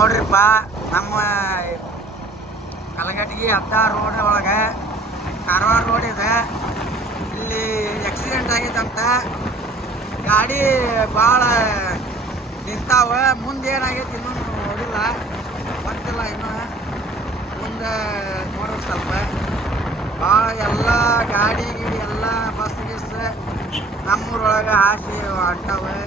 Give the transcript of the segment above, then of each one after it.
ನೋಡ್ರಿಪ್ಪ ನಮ್ಮ ಕಲಘಟಗಿ ಹದ್ದ ರೋಡ್ ಒಳಗೆ ಕಾರವಾರ ರೋಡ್ ಇದೆ. ಇಲ್ಲಿ ಆಕ್ಸಿಡೆಂಟ್ ಆಗೈತಂತ ಗಾಡಿ ಭಾಳ ನಿಂತಾವ. ಮುಂದೆ ಏನಾಗೈತಿ ಇನ್ನೂ ನೋಡಿಲ್ಲ, ಗೊತ್ತಿಲ್ಲ ಇನ್ನೂ. ಮುಂದೆ ನೋಡ್ರಿ ಸ್ವಲ್ಪ ಭಾಳ ಎಲ್ಲ ಗಾಡಿ ಎಲ್ಲ ಬಸ್ ಗಿಸ್ ನಮ್ಮೂರೊಳಗೆ ಹಾಸಿ ಹೊಂಟಾವೆ.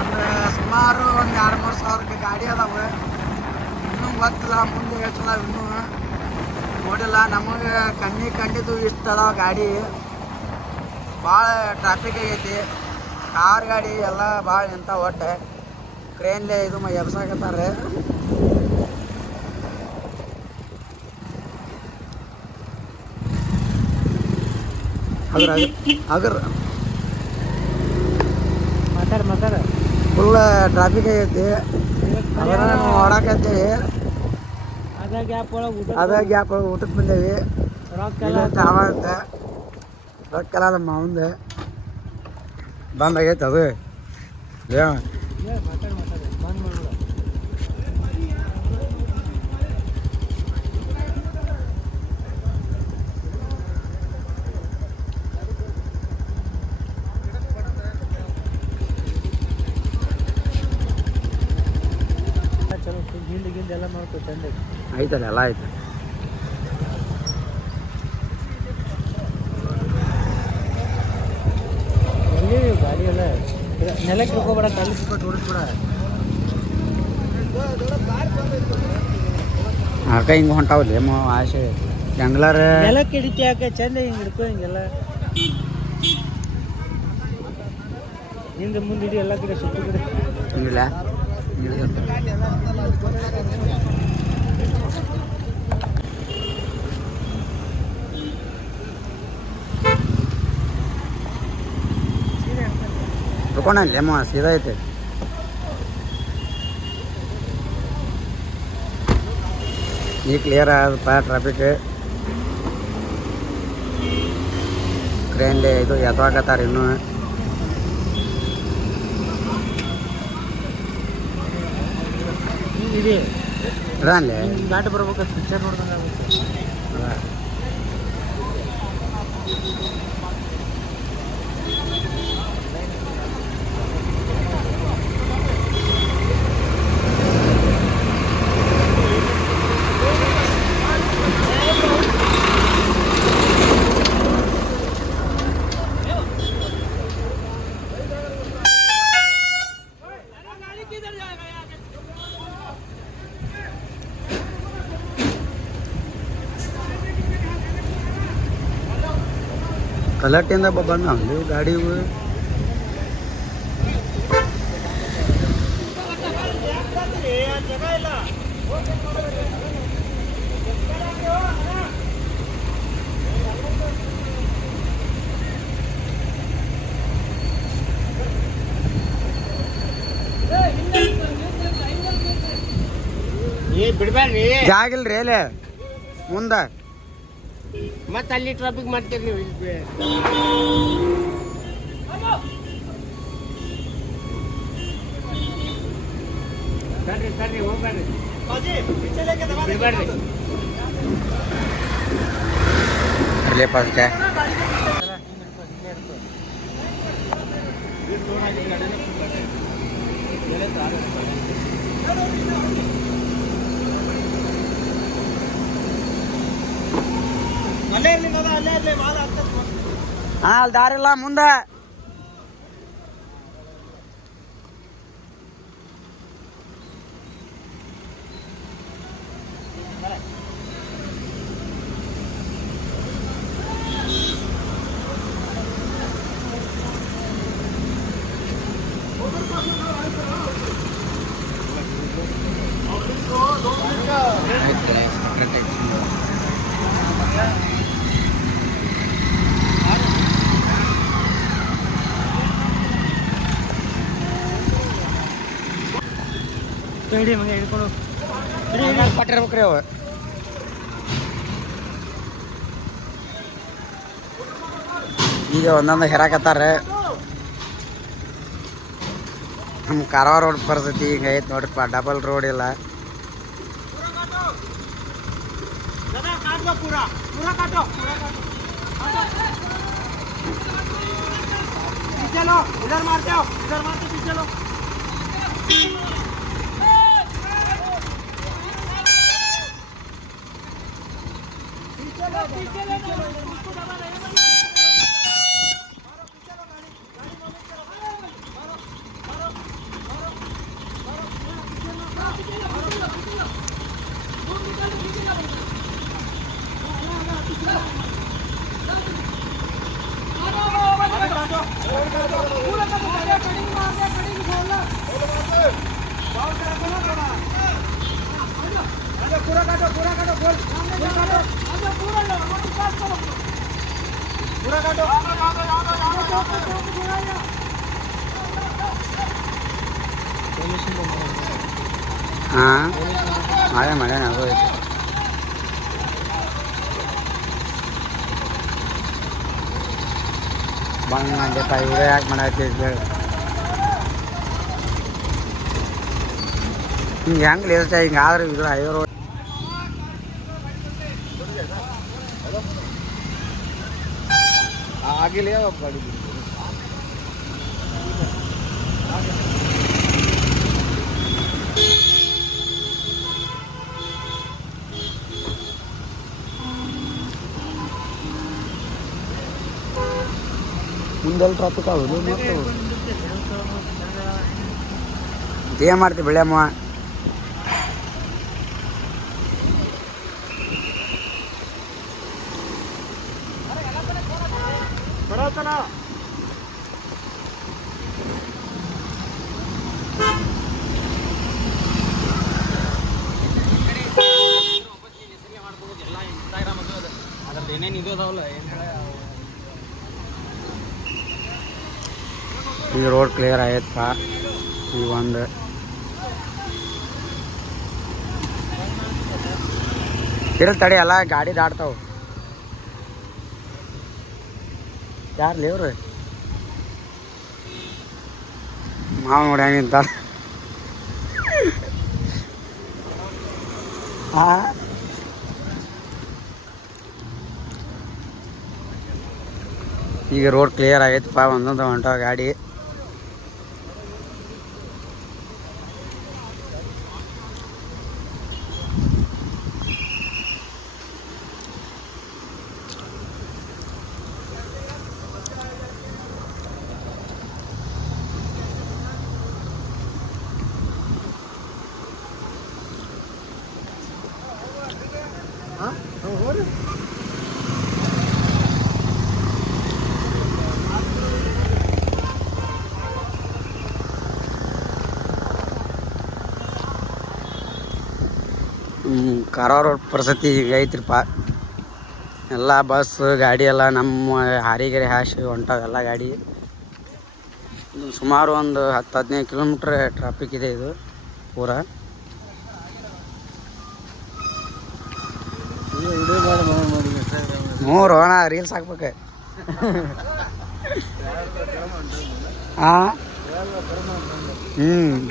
ಅಂದ್ರೆ ಸುಮಾರು ಒಂದು 2-3 ಸಾವಿರಕ್ಕೆ ಗಾಡಿ ಅದಾವೆ. ಇನ್ನೂ ಗೊತ್ತಿಲ್ಲ ಮುಂದೆ ಹೆಚ್ಚಿಲ್ಲ, ಇನ್ನೂ ನೋಡಿಲ್ಲ. ನಮಗೆ ಕಂಡಿದ್ದು ಇಷ್ಟು ಅದಾವ ಗಾಡಿ. ಭಾಳ ಟ್ರಾಫಿಕ್ ಆಗೈತಿ. ಕಾರ್ ಗಾಡಿ ಎಲ್ಲ ಭಾಳ ನಿಂತ ಒಟ್ಟೆ ಕ್ರೇನ್ಲೆ ಇದು ಎಬ್ಸಾಕತ್ತಾರೆ. ಅಗರ್ ಮಾತಾಡ ಫುಲ್ ಟ್ರಾಫಿಕ್ ಆಗೈತಿ. ಅದನ್ನ ನೋಡಾಕತ್ತೀವಿ. ಅದ ಗ್ಯಾಪ್ ಒಳಗೆ ಊಟಕ್ಕೆ ಬಂದೇವಿ. ಚಾವ ಅಂತ ರೊಕ್ಕೆಲ್ಲ ನಮ್ಮ ಮಾವಂದು ಬಂದಾಗೈತೆ. ಅದು ಎಲ್ಲ ಮಾಡ್ಕೊ ಚಂದ ಐತಲ್ಲ, ಎಲ್ಲ ಐತೆ. ಗಾಡಿ ಎಲ್ಲ ನೆಲಕ್ಕೆ ಹೋಗ್ಬೇಡ, ಕಲಿಸ್ಬಿಟ್ಟು ಹೊಡಿಸ್ಬಿಡ. ಆಕ ಹಿಂಗೆ ಹೊಂಟಾವಲ್ಲಿ ಆಸೆ ಜಂಗ್ಲಾರ ನೆಲಕ್ಕೆ ಹಿಡಿತಿ ಯಾಕೆ ಚಂದ ಹಿಂಗೆ ಹಿಡ್ಕೊ. ಹಿಂಗೆಲ್ಲ ಹಿಂದೆ ಮುಂದೆ ಹಿಡಿ, ಎಲ್ಲ ಕಡೆ ಸುತ್ತು ಕಡೆ ಹಿಂಗಿಲ್ಲ. ರುಕೋಣಲ್ಲೇಮ್ಮ ಸೀದಾ ಐತೆ. ಈ ಕ್ಲಿಯರ್ ಆದಪ್ಪ ಟ್ರಾಫಿಕ್. ಕ್ರೇನ್ಲೆ ಇದು ಎತ್ತವಾಕತ್ತಾರೆ ಇನ್ನೂ. ಅಲ್ಲೇ ಘಾಟ್ ಬರ್ಬೇಕು, ಪಿಕ್ಚರ್ ನೋಡ್ದಂಗೆ ಆಗುತ್ತೆ. ಕಲಟ್ಟಿಂದ ಬಂದ ಗಾಡಿ ಇವು. ಬಿಡ್ಬೇಡ್ರಿ, ಜಾಗಿಲ್ರಿ ಅಲ್ಲೇ ಮುಂದ. ಮತ್ತೆ ಅಲ್ಲಿ ಟ್ರಾಫಿಕ್ ಮಾಡ್ತೀರಿ ನೀವು. ಸರಿ ಹೋಗ್ಬೇಡ್ರಿ, ಬಿಡ್ಬೇಡ್ರಿ. ಅಲ್ಲೇ ಫಸ್ಟ್ ಅಲ್ಲಿ ದಾರಿಲ್ಲ ಮುಂದೆ. ಹಿಡಿ ಮಗ, ಹಿಡ್ಕೊಂಡು ಪಟ್ಟಿರ್ಬೇಕ್ರಿ ಅವ. ಈಗ ಒಂದೊಂದು ಹೆರಾಕತ್ತಾರೆ. ನಮ್ಮ ಕಾರವಾರ ರೋಡ್ ಪರಿಸ್ಥಿತಿ ಹಿಂಗೆ ಐತೆ ನೋಡ್ರಿಪ್ಪ, ಡಬಲ್ ರೋಡ್ ಇಲ್ಲ. ಹಾಂ ಮಳೆ ಆಗೋಯ್ತು. ಬಂದು ಮಂಡ್ಯಪ್ಪ ಇವರೇ ಯಾಕೆ ಮಾಡಾಕೈತಿ ಹೇಳಿ. ಹಿಂಗೆ ಹೆಂಗೆ ಲೇಸ್ಟ್ ಹಿಂಗೆ ಆದ್ರೆ ಇದ್ರ ಹೈವೇ ರೋಡ್ ಆಗಿಲ್ಲ ಗಾಡಿ ಮುಂದೆಲ್ಲ ಟ್ರಾಫಿಕ್ ಆಗೋದು ಮತ್ತೆ ಏನು ಮಾಡ್ತೀವಿ ಬೆಳೆಯಮ್ಮ. ಈ ರೋಡ್ ಕ್ಲಿಯರ್ ಆಗೈತಪ್ಪ. ಈ ಒಂದು ಇರಲ್ ತಡಿ, ಎಲ್ಲ ಗಾಡಿ ದಾಟ್ತಾವ. ಯಾರು ಲೇವ್ರಿ ಮಾವು ನೋಡಿ ಹೆಂಗಿಂತ. ಈಗ ರೋಡ್ ಕ್ಲಿಯರ್ ಆಗೈತಪ್ಪ, ಒಂದೊಂದು ಹೊಂಟಾವ ಗಾಡಿ. ಕಾರವಾರ ರೋಡ್ ಪರಿಸ್ಥಿತಿ ಈಗ ಐತ್ರಿಪ್ಪ. ಎಲ್ಲ ಬಸ್ ಗಾಡಿ ಎಲ್ಲ ನಮ್ಮ ಹಾರಿಗೆರೆ ಹಾಶಿ ಹೊಂಟಾವ ಎಲ್ಲ ಗಾಡಿ. ಸುಮಾರು ಒಂದು 10-15 ಕಿಲೋಮೀಟ್ರ್ ಟ್ರಾಫಿಕ್ ಇದೆ ಇದು ಪೂರ. ಮೂರು ಅಣ್ಣ ರೀಲ್ಸ್ ಹಾಕ್ಬೇಕು. ಹಾಂ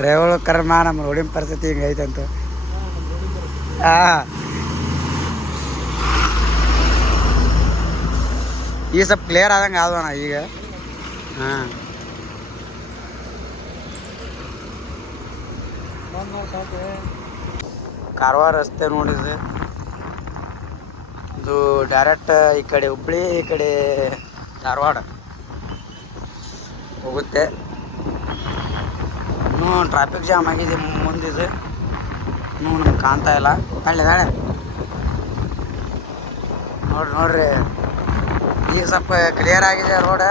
ಡ್ರೈವರ್ ಕರ್ಮ ನಮ್ಮ ರೋಡಿನ ಪರಿಸ್ಥಿತಿ ಹಿಂಗೆ ಐತಂತ. ಹಾಂ ಈಗ ಸ್ವಲ್ಪ ಕ್ಲಿಯರ್ ಆದಂಗೆ ಆದೋಣ ಈಗ. ಹಾಂ ಕಾರವಾರ ರಸ್ತೆ ನೋಡಿದ್ರೆ ಇದು ಡೈರೆಕ್ಟ್ ಈ ಕಡೆ ಹುಬ್ಳಿ, ಈ ಕಡೆ ಧಾರವಾಡ ಹೋಗುತ್ತೆ. ಇನ್ನೂ ಟ್ರಾಫಿಕ್ ಜಾಮ್ ಆಗಿದೆ ಮುಂದಿದೆ, ಇನ್ನೂ ನಮ್ಗೆ ಕಾಣ್ತಾ ಇಲ್ಲ. ನಾಳೆ ನೋಡ್ರಿ ಈಗ ಸ್ವಲ್ಪ ಕ್ಲಿಯರ್ ಆಗಿದೆ ರೋಡ್.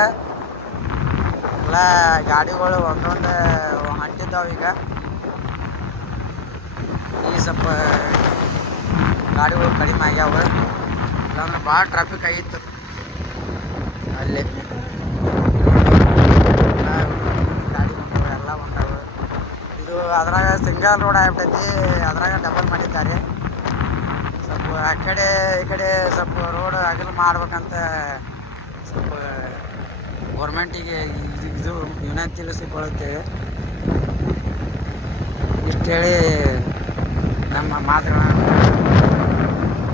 ಎಲ್ಲ ಗಾಡಿಗಳು ಒಂದೊಂದು ಹೊಂಟಿದ್ದಾವೆ. ಈಗ ಸ್ವಲ್ಪ ಗಾಡಿಗಳು ಕಡಿಮೆ ಆಗ್ಯಾವ, ಇಲ್ಲಾಂದ್ರೆ ಭಾಳ ಟ್ರಾಫಿಕ್ ಆಗಿತ್ತು ಅಲ್ಲಿ. ಗಾಡಿ ಬಂದವು, ಎಲ್ಲ ಬಂದವು. ಇದು ಅದ್ರಾಗ ಸಿಂಗಲ್ ರೋಡ್ ಆಗ್ಬಿಟ್ಟೈತಿ, ಅದ್ರಾಗ ಡಬಲ್ ಮಾಡಿದ್ದಾರೆ. ಸ್ವಲ್ಪ ಆ ಕಡೆ ಈ ಕಡೆ ಸ್ವಲ್ಪ ರೋಡ್ ಅಗಲ ಮಾಡ್ಬೇಕಂತ ಸ್ವಲ್ಪ ಗೌರ್ಮೆಂಟಿಗೆ ಇದು ವಿನಂತಿ ತಿಳಿಸಿಕೊಳ್ಳುತ್ತೇವೆ. ಇಷ್ಟು ಹೇಳಿ ನಮ್ಮ ಮಾತುಗಳನ್ನು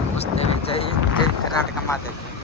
ಮುಗಿಸ್ತೇವೆ. ಜೈ ಹಿಂದ್, ಜೈ ಕರ್ನಾಟಕ ಮಾತೆ.